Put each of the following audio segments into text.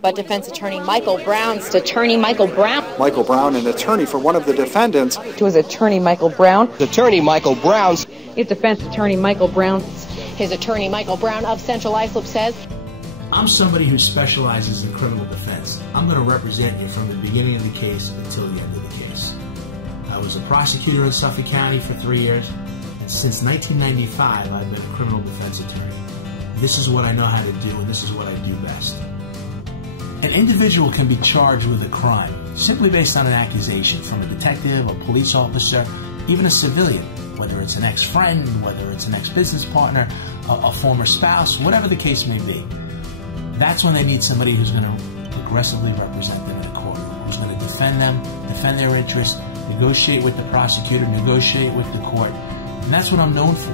But defense attorney Michael Brown's attorney Michael Brown. Michael Brown, an attorney for one of the defendants. To his attorney Michael Brown. Attorney Michael Brown's. His defense attorney Michael Brown. His attorney Michael Brown of Central Islip says, I'm somebody who specializes in criminal defense. I'm going to represent you from the beginning of the case until the end of the case. I was a prosecutor in Suffolk County for 3 years, and since 1995 I've been a criminal defense attorney. This is what I know how to do, and this is what I do best. An individual can be charged with a crime simply based on an accusation from a detective, a police officer, even a civilian, whether it's an ex-friend, whether it's an ex-business partner, a former spouse, whatever the case may be. That's when they need somebody who's going to aggressively represent them in a courtroom, who's going to defend them, defend their interests, negotiate with the prosecutor, negotiate with the court, and that's what I'm known for.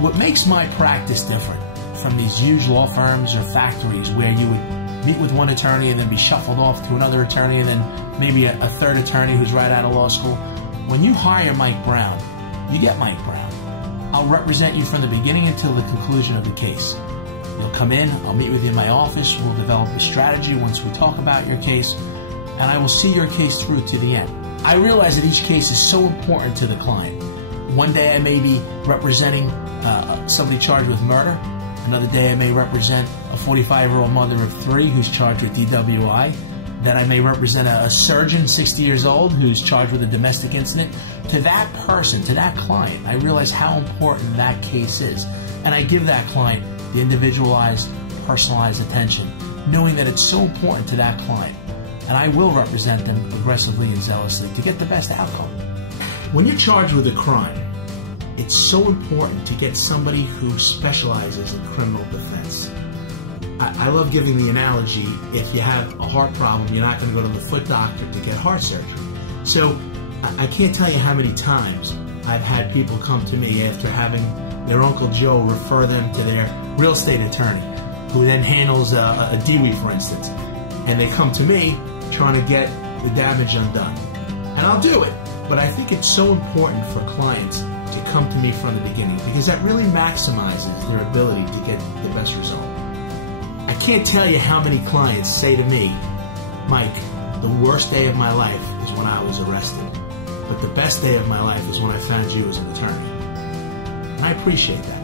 What makes my practice different from these huge law firms or factories where you would meet with one attorney and then be shuffled off to another attorney and then maybe a third attorney who's right out of law school. When you hire Mike Brown, you get Mike Brown. I'll represent you from the beginning until the conclusion of the case. You'll come in, I'll meet with you in my office, we'll develop a strategy once we talk about your case, and I will see your case through to the end. I realize that each case is so important to the client. One day I may be representing somebody charged with murder. Another day I may represent a 45-year-old mother of 3 who's charged with DWI. Then I may represent a surgeon, 60 years old, who's charged with a domestic incident. To that person, to that client, I realize how important that case is. And I give that client the individualized, personalized attention, knowing that it's so important to that client. And I will represent them aggressively and zealously to get the best outcome. When you're charged with a crime, it's so important to get somebody who specializes in criminal defense. I love giving the analogy, if you have a heart problem, you're not going to go to the foot doctor to get heart surgery. So I can't tell you how many times I've had people come to me after having their Uncle Joe refer them to their real estate attorney, who then handles a DWI, for instance. And they come to me trying to get the damage undone. And I'll do it. But I think it's so important for clients to come to me from the beginning, because that really maximizes their ability to get the best result. I can't tell you how many clients say to me, Mike, the worst day of my life is when I was arrested, but the best day of my life is when I found you as an attorney. And I appreciate that.